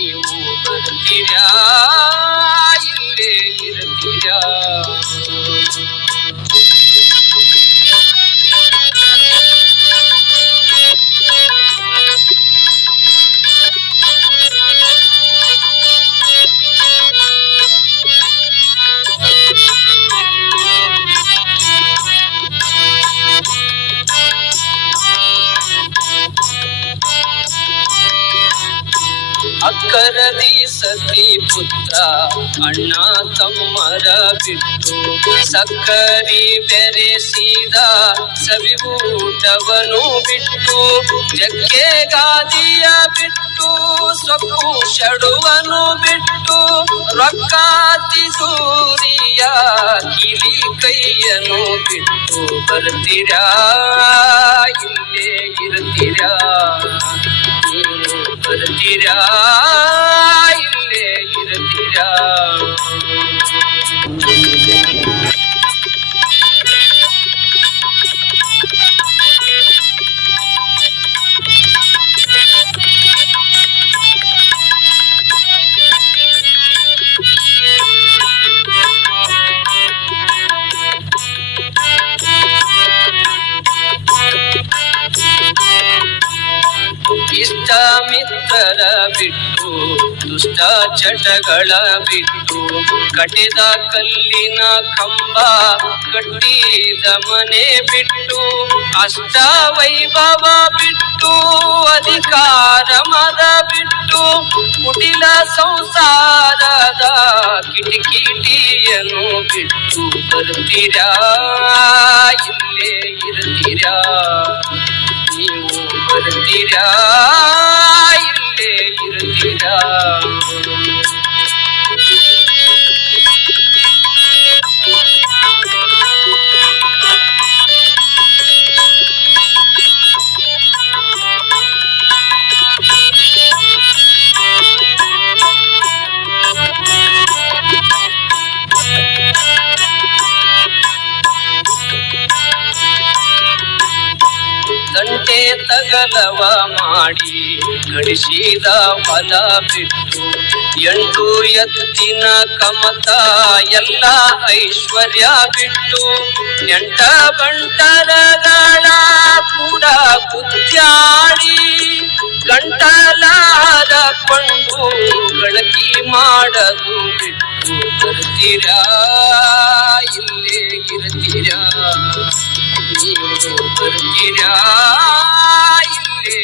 ನೀವು ಬರ್ತೀರಾ ಇಲ್ಲೇ ಇರ್ತೀರಾ? ಅಕ್ಕರದಿ ಸತಿ ಪುತ್ರ ಅಣ್ಣ ತಮ್ಮರ ಬಿಟ್ಟು ಸಕ್ಕರಿ ಬೆರೆಸಿದ ಸವಿಯೂಟವನು ಬಿಟ್ಟು ಜಗ್ಗೆ ಗಾದಿಯ ಬಿಟ್ಟು ಸೊಕ್ಕು ಶಡುವನು ಬಿಟ್ಟು ರೊಕ್ಕಾತಿ ಸೂರಿಯ ಕಿಲಿ ಕೈಯನ್ನು ಬಿಟ್ಟು ಬರ್ತೀರಾ ಇಲ್ಲೇ ಇರ್ತೀರಾ? ನೀವು ಬರ್ತೀರಾ ಇಲ್ಲೇ ಇರ್ತೀರಾ? ಇಷ್ಟ ಮಿತ್ರರ ಬಿಟ್ಟು ದುಷ್ಟ ಚಟಗಳ ಬಿಟ್ಟು ಕಟ್ಟಿದ ಕಲ್ಲಿನ ಕಂಬ ಕಟ್ಟಿದ ಮನೆ ಬಿಟ್ಟು ಅಷ್ಟ ವೈಭವ ಬಿಟ್ಟು ಅಧಿಕಾರ ಮದ ಬಿಟ್ಟು ಕುಟಿಲ ಸಂಸಾರದ ಕಿಟಿಕಿಟಿಯನ್ನು ಬಿಟ್ಟು ಬರ್ತೀರಾ ಇಲ್ಲೇ ಇರ್ತೀರಾ? ನೀವು ಬರ್ತೀರಾ ಇಲ್ಲೇ ಇರ್ತೀರಾ? ಗಂಟೆ ತಗಲವ ಮಾಡಿ ನಡೆಸಿದ ಹೊಲ ಬಿಟ್ಟು 8 ಎತ್ತಿನ ಕಮತ ಎಲ್ಲ ಐಶ್ವರ್ಯ ಬಿಟ್ಟು ನೆಂಟ ಬಂಟರಗಳ ಕೂಡ ಕುದ್ಯಾಡಿ ಗಂಟಲಾದ ಕೊಂಡು ಗಳಕಿ ಮಾಡದು ಬಿಟ್ಟು ಬರ್ತೀರಾ ಇಲ್ಲೇ ಇರ್ತೀರಾ? ನೀವು ಬರ್ತೀರಾ ಇಲ್ಲೇ